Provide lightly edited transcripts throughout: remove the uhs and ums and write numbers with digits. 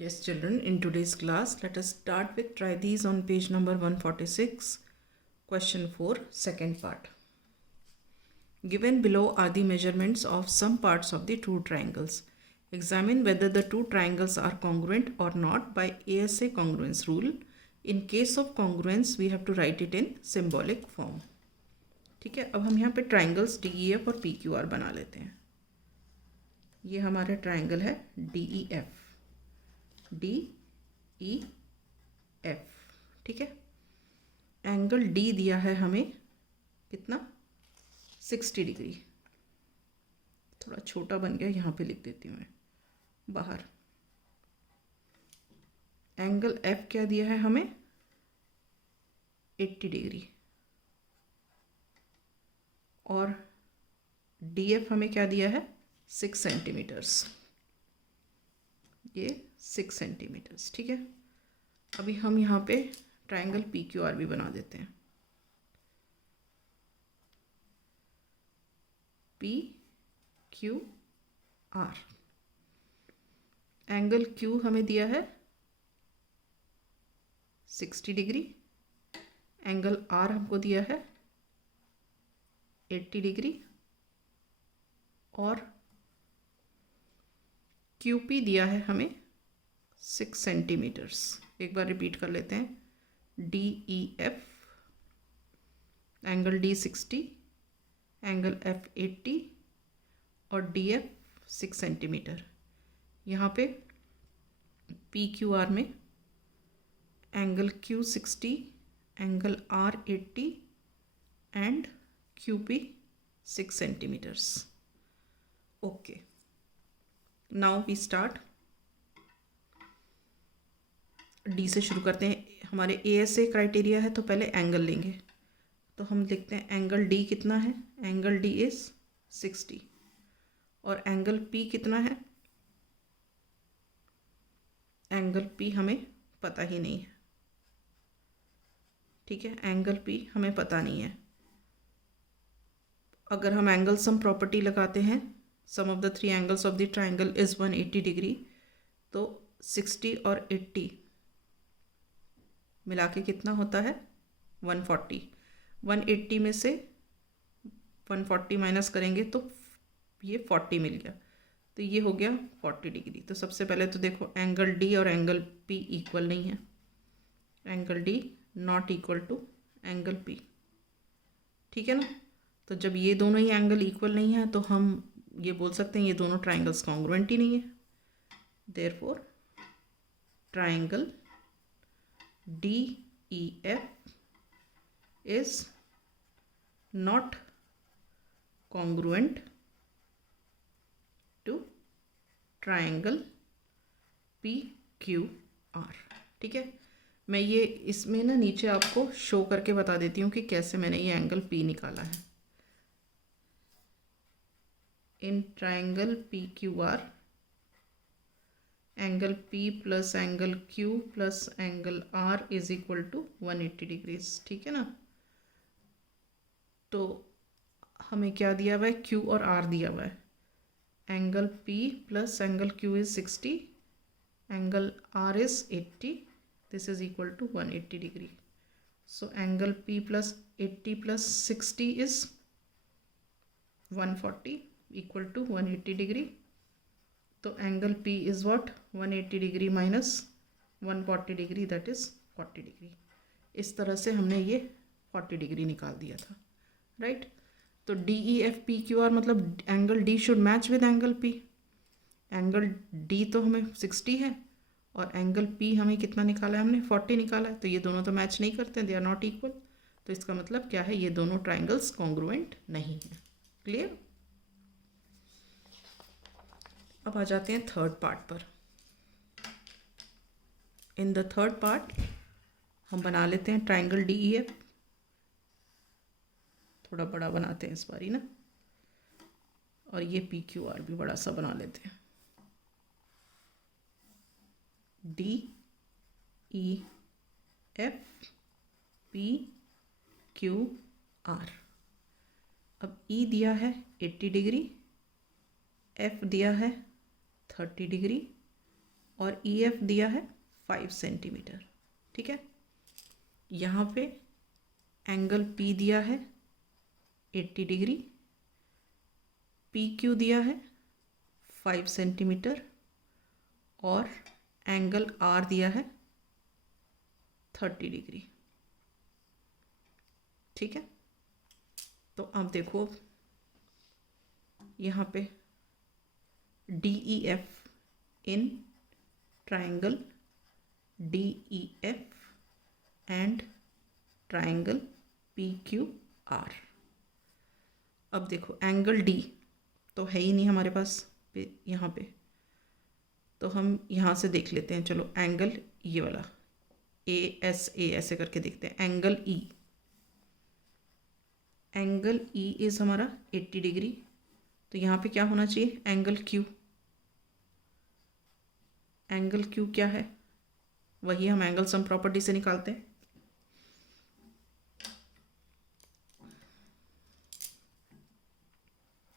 Yes, children, in today's class, let us start with try these on page number 146, question 4, second part. Given below are the measurements of some parts of the two triangles. Examine whether the two triangles are congruent or not by ASA congruence rule. In case of congruence, we have to write it in symbolic form. ठीक है, अब हम यहाँ पे triangles DEF और PQR बना लेते हैं. ये हमारा ट्राइंगल है DEF. ठीक है. एंगल D दिया है हमें कितना 60 डिग्री. थोड़ा छोटा बन गया, यहाँ पे लिख देती हूँ मैं बाहर. एंगल F क्या दिया है हमें 80 डिग्री. और DF हमें क्या दिया है 6 सेंटीमीटर्स. ये 6 सेंटीमीटर्स. ठीक है. अभी हम यहाँ पे ट्राइंगल PQR भी बना देते हैं. PQR. एंगल Q हमें दिया है 60 डिग्री. एंगल R हमको दिया है 80 डिग्री. और QP दिया है हमें 6 सेंटीमीटर्स. एक बार रिपीट कर लेते हैं. DEF, angle D 60, angle F 80 और DF 6 सेंटीमीटर. यहाँ पे PQR में angle Q 60, angle R 80 and QP 6 centimetres. Okay, now we start. D से शुरू करते हैं. हमारे ASA क्राइटेरिया है तो पहले एंगल लेंगे. तो हम लिखते हैं एंगल D कितना है. एंगल D इज 60 और एंगल P कितना है. एंगल P हमें पता ही नहीं है. ठीक है, एंगल P हमें पता नहीं है. अगर हम एंगल सम प्रॉपर्टी लगाते हैं, sum of the three angles of the triangle is 180 degree, तो 60 और 80 मिला के कितना होता है 140. 180 में से 140 माइनस करेंगे तो ये 40 मिल गया. तो ये हो गया 40 डिग्री. तो सबसे पहले तो देखो एंगल D और एंगल P इक्वल नहीं है. Angle D not equal to angle P. ठीक है ना. तो जब ये दोनों ही एंगल इक्वल नहीं है तो हम ये बोल सकते हैं ये दोनों ट्राइंगल्स कॉन्ग्रुएंट ही नहीं है. Therefore triangle DEF is not congruent to triangle PQR. ठीक है. मैं ये इसमें ना नीचे आपको शो करके बता देती हूँ कि कैसे मैंने ये एंगल P निकाला है. In triangle PQR, angle P plus angle Q plus angle R is equal to 180 degrees. ठीक है ना. तो हमें क्या दिया हुआ है Q और R दिया हुआ है. Angle P plus angle Q is 60, angle R is 80. This is equal to 180 degree. So angle P plus 80 plus 60 is 140 equal to 180 degree. तो angle P is what 180 degree minus 140 degree, that is 40 degree. इस तरह से हमने ये 40 degree निकाल दिया था. Right. तो DEF PQR मतलब angle D should match with angle P. Angle D तो हमें 60 है और एंगल P हमें कितना निकाला है हमने 40 निकाला है. तो ये दोनों तो मैच नहीं करते, दे आर नॉट इक्वल. तो इसका मतलब क्या है, ये दोनों ट्राइंगल्स कॉन्ग्रुएंट नहीं है. क्लियर. अब आ जाते हैं थर्ड पार्ट पर. इन द थर्ड पार्ट हम बना लेते हैं ट्राइंगल DEF. थोड़ा बड़ा बनाते हैं इस बारी ना, और ये PQR भी बड़ा सा बना लेते हैं. DEF PQR. अब E दिया है 80 डिग्री, F दिया है 30 डिग्री और ई एफ दिया है 5 सेंटीमीटर। ठीक है, यहाँ पे एंगल पी दिया है 80 डिग्री, पी क्यू दिया है 5 सेंटीमीटर और एंगल आर दिया है 30 डिग्री। ठीक है, तो अब देखो यहाँ पे D E F in triangle D E F and triangle P Q R. अब देखो एंगल डी तो है ही नहीं हमारे पास यहाँ पे, तो हम यहाँ से देख लेते हैं। चलो एंगल ये वाला ए ऐसे करके देखते हैं। Angle E, angle E is हमारा 80 डिग्री, तो यहाँ पे क्या होना चाहिए? Angle Q. एंगल क्यू क्या है? वही हम एंगल सम प्रॉपर्टी से निकालते हैं।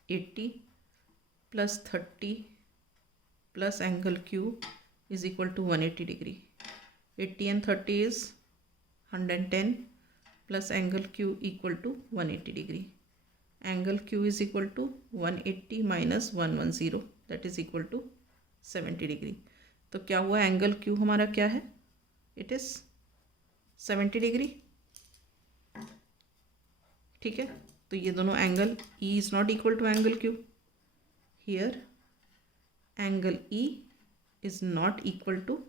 Eighty plus 30 plus angle Q is equal to 180 degree. 80 and 30 is 110 plus angle Q equal to 180 degree. Angle Q is equal to 180 minus 110, that is equal to 70 degree. तो क्या हुआ? Angle Q हमारा क्या है? It is 70 degree. ठीक है, तो ये दोनों angle E is not equal to angle Q. Here angle E is not equal to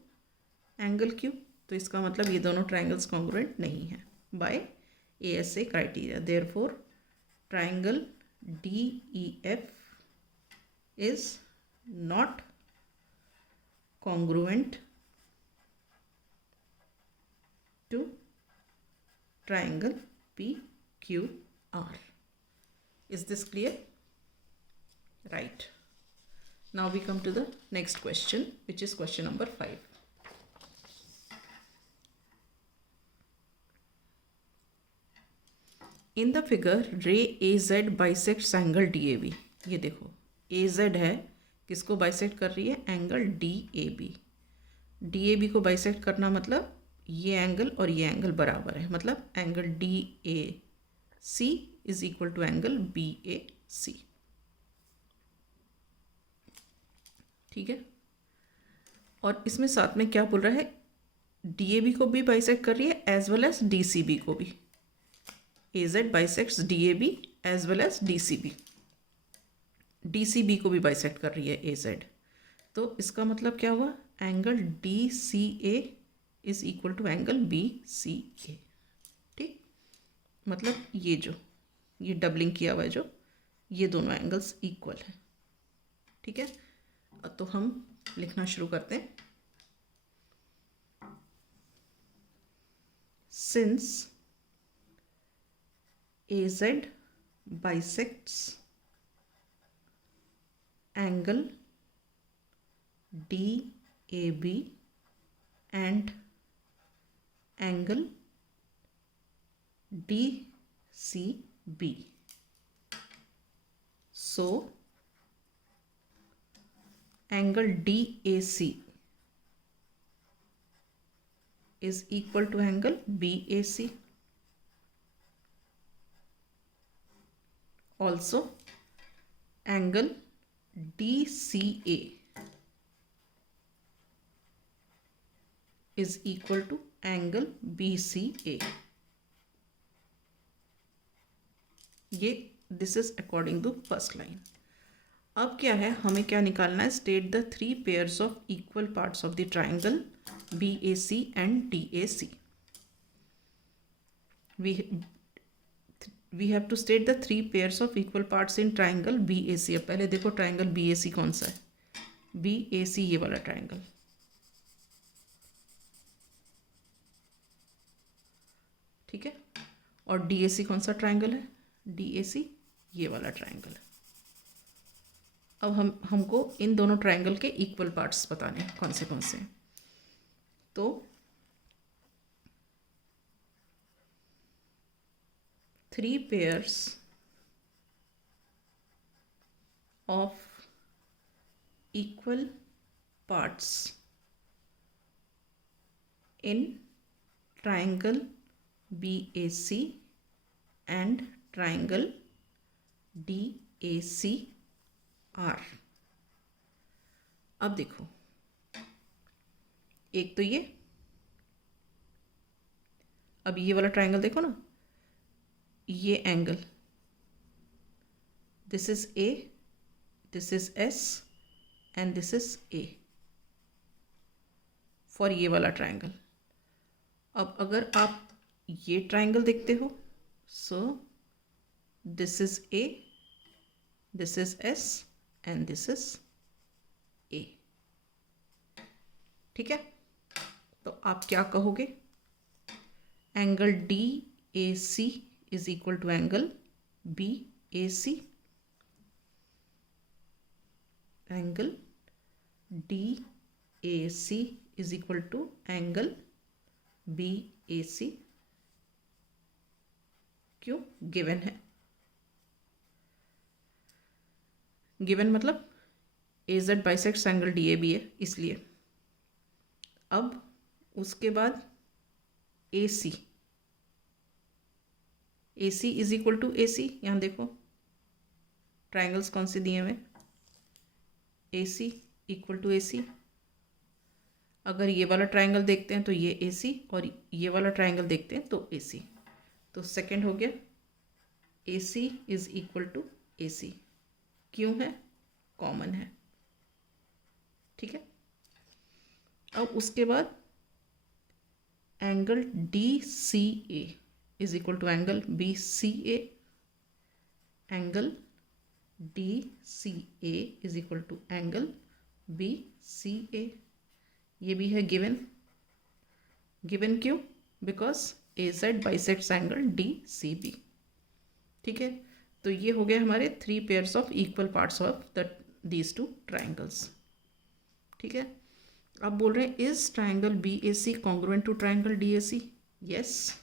angle Q, तो इसका मतलब ये दोनों ट्राइंगल्स कॉन्ग्रुएंट नहीं है by ASA criteria. Therefore triangle DEF is not congruent to triangle PQR। Is this clear? Right, now we come to the next question, which is question number 5. In the figure ray AZ bisects angle DAB। ये देखो AZ है, किसको bisect कर रही है? Angle DAB। DAB को bisect करना मतलब ये एंगल और ये एंगल बराबर है, मतलब angle DAC is equal to angle BAC। ठीक है, और इसमें साथ में क्या बोल रहा है? DAB को भी बाइसेक्ट कर रही है एज वेल एज DCB को भी। AZ bisects DAB as well as DCB। DCB को भी बाइसेक्ट कर रही है AZ, तो इसका मतलब क्या हुआ? Angle DCA is equal to angle BCA। ठीक, मतलब ये डबलिंग किया हुआ है जो, ये दोनों एंगल्स इक्वल है। ठीक है, तो हम लिखना शुरू करते हैं। Since AZ bisects angle DAB and angle DCB, so angle DAC is equal to angle BAC. Also angle DCA is equal to angle BCA. ये this is according to first line. अब क्या है, हमें क्या निकालना है? State the 3 pairs of equal parts of the triangle BAC and DAC। we have to state the 3 pairs of equal parts in triangle BAC। अब पहले देखो ट्राइंगल BAC कौन सा है? BAC ये वाला ट्राइंगल। ठीक है, और DAC कौन सा ट्राइंगल है? DAC ये वाला ट्राइंगल। अब हमको इन दोनों ट्राइंगल के इक्वल पार्ट्स बताने हैं, कौन से हैं। तो 3 pairs of equal parts in triangle BAC and triangle DACR। अब देखो, एक तो ये, अब ये वाला ट्राइंगल देखो ना, ये angle, this is A, this is S and this is A for ये वाला ट्राइंगल। अब अगर आप ये ट्राइंगल देखते हो, so this is A, this is S and this is A। ठीक है, तो आप क्या कहोगे, angle DAC is equal to angle BAC। Angle DAC is equal to angle BAC। क्यों? गिवन है, गिवन मतलब AZ बाइसेक्ट्स एंगल DAB है, इसलिए। अब उसके बाद AC, AC is equal to AC, यहाँ देखो ट्राइंगल्स कौन से दिए हुए, AC इक्वल टू AC। अगर ये वाला ट्राइंगल देखते हैं तो ये AC, और ये वाला ट्राइंगल देखते हैं तो AC। तो सेकंड हो गया AC is equal to AC। क्यों है? कॉमन है। ठीक है, अब उसके बाद angle DCA is equal to angle BCA। Angle DCA is equal to angle BCA। ये भी है गिवन। गिवन क्यों? Because AZ bisects angle DCB। ठीक है, तो ये हो गया हमारे 3 pairs of equal parts of these 2 triangles. ठीक है, अब बोल रहे हैं is triangle BAC congruent to triangle DAC? Yes,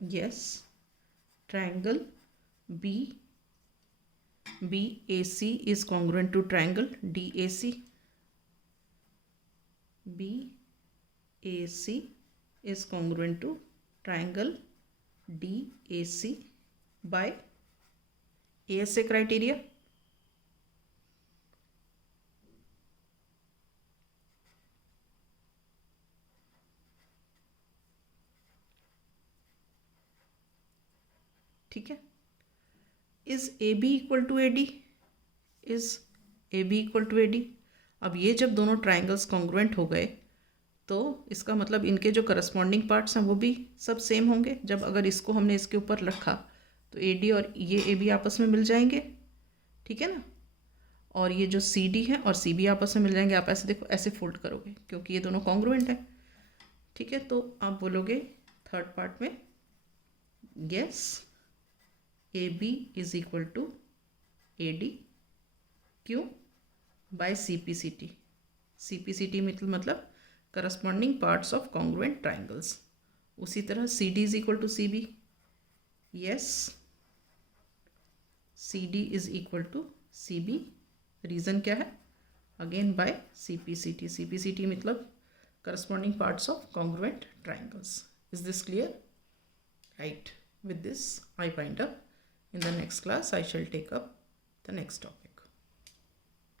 yes, triangle BAC is congruent to triangle DAC। BAC is congruent to triangle DAC by ASA criteria। ठीक है, is AB equal to AD? Is AB equal to AD? अब ये जब दोनों triangles congruent हो गए तो इसका मतलब इनके जो करस्पॉन्डिंग पार्ट्स हैं वो भी सब सेम होंगे। जब अगर इसको हमने इसके ऊपर रखा तो AD और ये AB आपस में मिल जाएंगे। ठीक है ना, और ये जो CD है और CB आपस में मिल जाएंगे। आप ऐसे देखो, ऐसे फोल्ड करोगे क्योंकि ये दोनों कॉन्ग्रुएंट है। ठीक है, तो आप बोलोगे थर्ड पार्ट में, yes AB is equal to AD। क्यों? By CPCT। CPCT मतलब corresponding parts of congruent triangles. उसी तरह CD is equal to CB। Yes, CD is equal to CB। Reason क्या है? Again by CPCT। CPCT मतलब corresponding parts of congruent triangles. Is this clear? Right. With this I wind up. In the next class I shall take up the next topic.